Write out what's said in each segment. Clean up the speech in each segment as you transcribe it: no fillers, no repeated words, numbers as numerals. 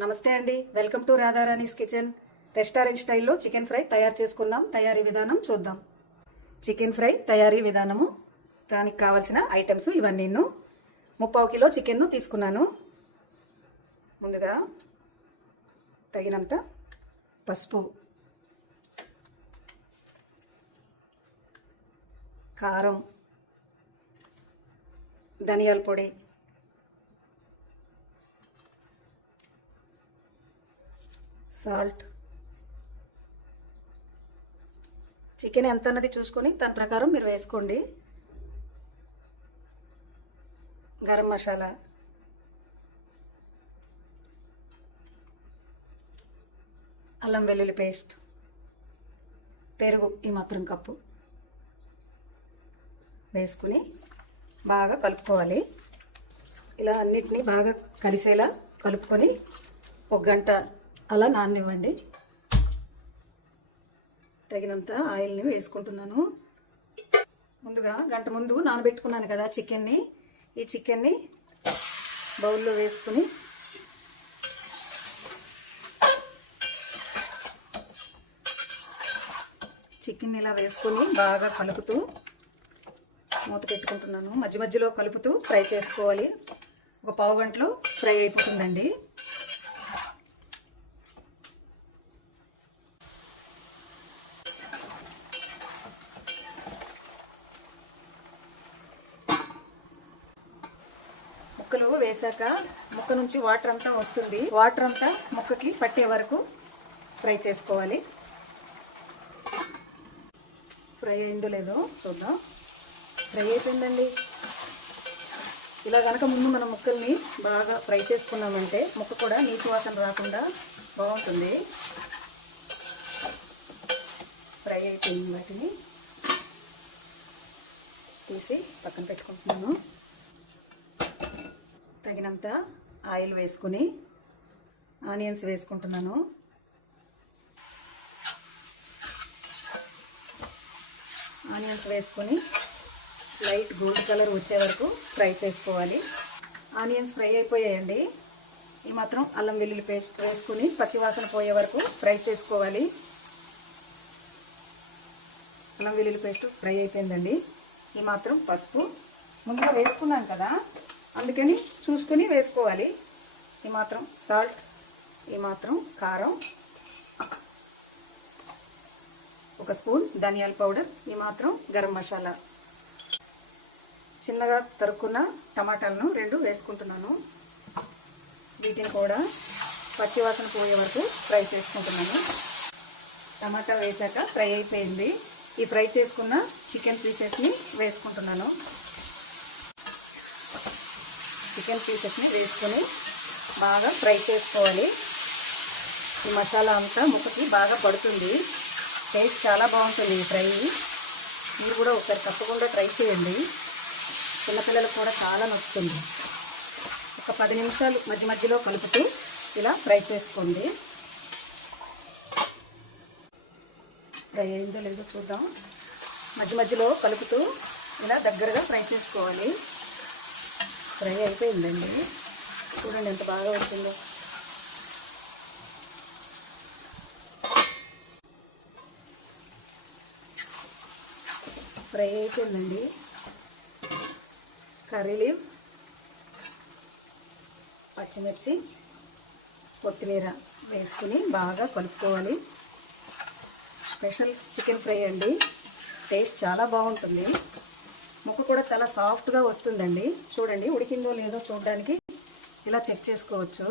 నమస్తే అండి, welcome to రాధారాణీస్ kitchen. Restaurant స్టైల్లో చికెన్ ఫ్రై తయారు చేసుకుందాం. తయారీ విధానం చూద్దాం. చికెన్ ఫ్రై తయారీ విధానము, దానికి కావాల్సిన ఐటమ్స్ ఇవన్నీ. 30 కిలో చికెన్ను తీసుకున్నాను. ముందుగా తగినంత పసుపు, కారం, ధనియాల పొడి, సాల్ట్. చికెన్ ఎంత అన్నది చూసుకొని దాని ప్రకారం మీరు వేసుకోండి. గరం మసాలా, అల్లం వెల్లుల్లి పేస్ట్, పెరుగు ఈ మాత్రం కప్పు వేసుకుని బాగా కలుపుకోవాలి. ఇలా అన్నిటినీ బాగా కలిసేలా కలుపుకొని 1 గంట అలా నాననివ్వండి. తగినంత ఆయిల్ని వేసుకుంటున్నాను. ముందుగా గంట ముందు నానబెట్టుకున్నాను కదా చికెన్ని, ఈ చికెన్ని బౌల్లో వేసుకుని చికెన్ ఇలా వేసుకొని బాగా కలుపుతూ మూత పెట్టుకుంటున్నాను. మధ్య మధ్యలో కలుపుతూ ఫ్రై చేసుకోవాలి. ఒక పావు గంటలో ఫ్రై అయిపోతుందండి. ముక్కలు వేసాక ముక్క నుంచి వాటర్ అంతా వస్తుంది. వాటర్ అంతా ముక్కకి పట్టే వరకు ఫ్రై చేసుకోవాలి. ఫ్రై అయిందో లేదో చూద్దాం. ఫ్రై అయిపోయిందండి. ఇలా కనుక ముందు మనం ముక్కల్ని బాగా ఫ్రై చేసుకున్నామంటే ముక్క కూడా నీచు వాసన రాకుండా బాగుంటుంది. ఫ్రై అయిపోయింది. వాటిని తీసి పక్కన పెట్టుకుంటున్నాను. తగినంత ఆయిల్ వేసుకుని ఆనియన్స్ వేసుకుంటున్నాను. ఆనియన్స్ వేసుకొని లైట్ గోల్డ్ కలర్ వచ్చే వరకు ఫ్రై చేసుకోవాలి. ఆనియన్స్ ఫ్రై అయిపోయాయండి. ఈ మాత్రం అల్లం వెల్లుల్లి పేస్ట్ వేసుకుని పచ్చివాసన పోయే వరకు ఫ్రై చేసుకోవాలి. అల్లం వెల్లుల్లి పేస్ట్ ఫ్రై అయిపోయిందండి. ఈ మాత్రం పసుపు ముందుగా వేసుకున్నాం కదా, అందుకని చూసుకుని వేసుకోవాలి. ఈ మాత్రం సాల్ట్, ఈ మాత్రం కారం, 1 స్పూన్ ధనియాల పౌడర్, ఈ మాత్రం గరం మసాలా. చిన్నగా తరుక్కున్న టమాటాలను 2 వేసుకుంటున్నాను. వీటిని కూడా పచ్చివాసన పోయే వరకు ఫ్రై చేసుకుంటున్నాను. టమాటా వేసాక ఫ్రై అయిపోయింది. ఈ ఫ్రై చేసుకున్న చికెన్ పీసెస్ని వేసుకుంటున్నాను. చికెన్ పీసెస్ని వేసుకొని బాగా ఫ్రై చేసుకోవాలి. ఈ మసాలా అంతా ముక్కకి బాగా పడుతుంది. టేస్ట్ చాలా బాగుంటుంది ఈ ఫ్రై. మీరు కూడా ఒకసారి తప్పకుండా ట్రై చేయండి. చిన్నపిల్లలకు కూడా చాలా నచ్చుతుంది. ఒక 10 నిమిషాలు మధ్య మధ్యలో కలుపుతూ ఇలా ఫ్రై చేసుకోండి. ఫ్రై అయిందో లేదో చూద్దాం. మధ్య మధ్యలో కలుపుతూ ఇలా దగ్గరగా ఫ్రై చేసుకోవాలి. ఫ్రై అయిపోయిందండి. చూడండి ఎంత బాగా వచ్చిందో. ఫ్రై అయిపోయిందండి. కర్రీ లీవ్స్, పచ్చిమిర్చి, కొత్తిమీర వేసుకుని బాగా కలుపుకోవాలి. స్పెషల్ చికెన్ ఫ్రై అండి. టేస్ట్ చాలా బాగుంటుంది. ముక్క కూడా చాలా సాఫ్ట్గా వస్తుందండి. చూడండి ఉడికిందో లేదో చూడడానికి ఇలా చెక్ చేసుకోవచ్చు.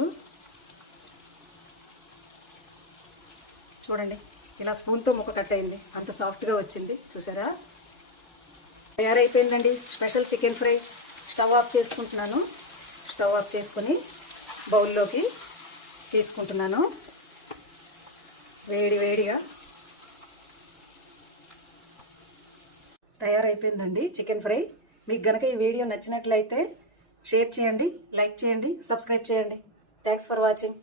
చూడండి ఇలా స్పూన్తో ముక్క కట్ అయింది. అంత సాఫ్ట్గా వచ్చింది. చూసారా? తయారైపోయిందండి special chicken fry. Stove off చేసుకుంటున్నాను. స్టవ్ ఆఫ్ చేసుకొని బౌల్లోకి తీసుకుంటున్నాను. వేడి వేడిగా తయారైపోయిందండి చికెన్ ఫ్రై. మీకు గనక ఈ వీడియో నచ్చినట్లయితే షేర్ చేయండి, లైక్ చేయండి, సబ్స్క్రైబ్ చేయండి. Thanks for watching.